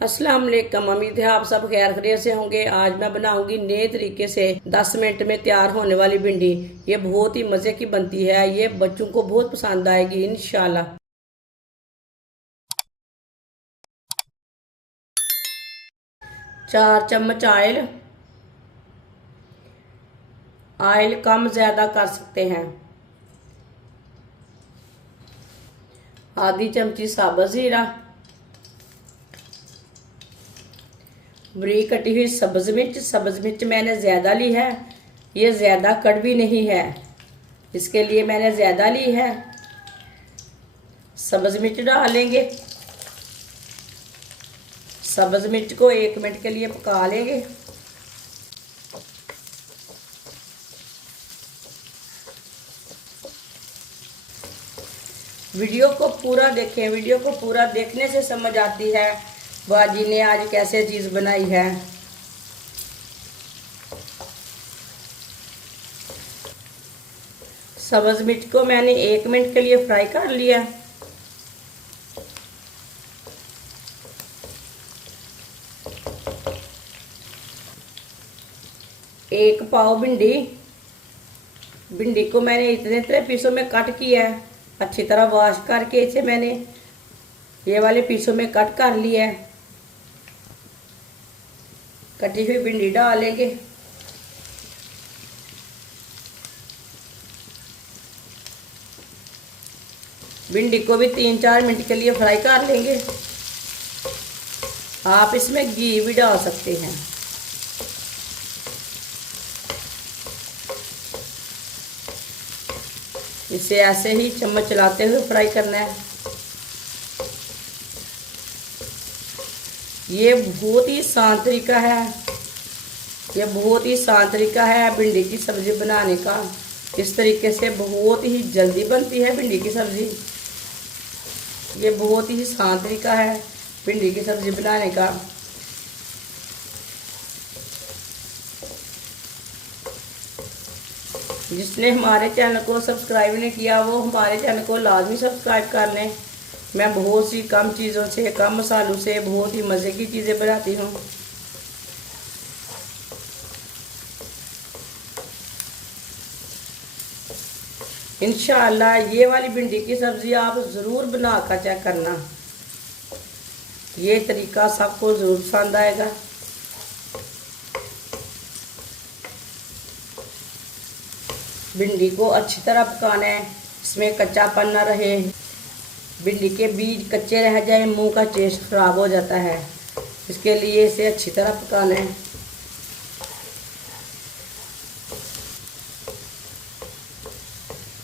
अस्सलाम वालेकुम। उम्मीद है आप सब खैर खैरियत से होंगे। आज मैं बनाऊंगी नए तरीके से 10 मिनट में तैयार होने वाली भिंडी। ये बहुत ही मज़े की बनती है, ये बच्चों को बहुत पसंद आएगी इंशाल्लाह। 4 चम्मच ऑयल। ऑयल कम ज़्यादा कर सकते हैं। आधी चमची साबुत ज़ीरा। बरीक कटी हुई सब्ज़ मिर्च। सब्ज़ मिर्च मैंने ज़्यादा ली है, ये ज़्यादा कड़वी नहीं है, इसके लिए मैंने ज़्यादा ली है। सब्ज़ मिर्च डालेंगे। सब्ज़ मिर्च को 1 मिनट के लिए पका लेंगे। वीडियो को पूरा देखें, वीडियो को पूरा देखने से समझ आती है बाजी ने आज कैसे चीज़ बनाई है। सब्ज़ मिर्च को मैंने 1 मिनट के लिए फ्राई कर लिया। एक पाव भिंडी। भिंडी को मैंने इतने इतने पीसों में कट किया है। अच्छी तरह वॉश करके इसे मैंने ये वाले पीसों में कट कर लिया है। कटी हुई भिंडी डालेंगे। भिंडी को भी 3-4 मिनट के लिए फ्राई कर लेंगे। आप इसमें घी भी डाल सकते हैं। इसे ऐसे ही चम्मच चलाते हुए फ्राई करना है। ये बहुत ही आसान तरीका है, ये बहुत ही आसान तरीका है भिंडी की सब्ज़ी बनाने का। इस तरीके से बहुत ही जल्दी बनती है भिंडी की सब्ज़ी। ये बहुत ही आसान तरीका है भिंडी की सब्ज़ी बनाने का। जिसने हमारे चैनल को सब्सक्राइब नहीं किया वो हमारे चैनल को लाजमी सब्सक्राइब कर लें। मैं बहुत सी कम चीज़ों से, कम मसालों से बहुत ही मज़े की चीज़ें बनाती हूँ। इंशाअल्लाह ये वाली भिंडी की सब्ज़ी आप ज़रूर बना कर चेक करना। ये तरीका सबको ज़रूर पसंद आएगा। भिंडी को अच्छी तरह पकाना है, इसमें कच्चापन ना रहे। भिंडी के बीज कच्चे रह जाए मुंह का टेस्ट खराब हो जाता है, इसके लिए इसे अच्छी तरह पकाना है।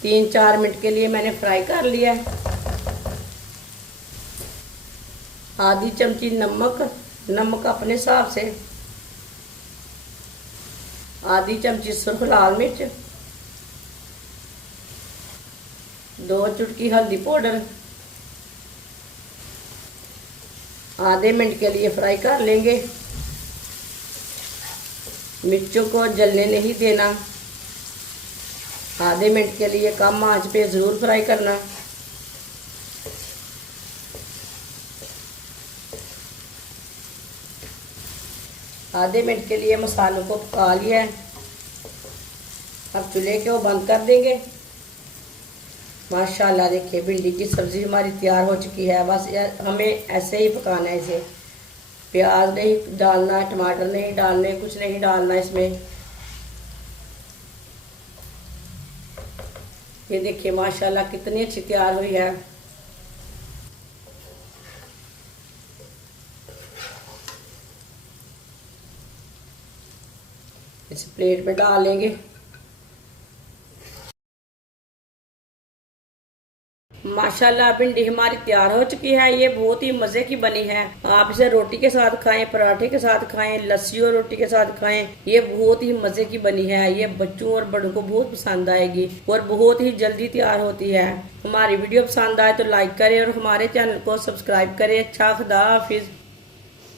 तीन 4 मिनट के लिए मैंने फ्राई कर लिया। आधी चमची नमक, नमक अपने हिसाब से। आधी चमची सुर्ख लाल मिर्च। 2 चुटकी हल्दी पाउडर। आधे मिनट के लिए फ्राई कर लेंगे। मिर्चों को जलने नहीं देना। आधे मिनट के लिए कम आंच पे ज़रूर फ्राई करना। आधे मिनट के लिए मसालों को पका लिया है। अब चूल्हे को बंद कर देंगे। माशाल्लाह देखिए भिंडी की सब्ज़ी हमारी तैयार हो चुकी है। बस हमें ऐसे ही पकाना है इसे। प्याज नहीं डालना, टमाटर नहीं डालने, कुछ नहीं डालना इसमें। ये देखिए माशाल्लाह कितनी अच्छी तैयार हुई है। इसे प्लेट में डाल लेंगे। माशाल्लाह भिंडी हमारी तैयार हो चुकी है। ये बहुत ही मज़े की बनी है। आप इसे रोटी के साथ खाएं, पराठे के साथ खाएं, लस्सी और रोटी के साथ खाएं। ये बहुत ही मज़े की बनी है। ये बच्चों और बड़ों को बहुत पसंद आएगी और बहुत ही जल्दी तैयार होती है। हमारी वीडियो पसंद आए तो लाइक करें और हमारे चैनल को सब्सक्राइब करें। अच्छा, खुदा हाफिज़।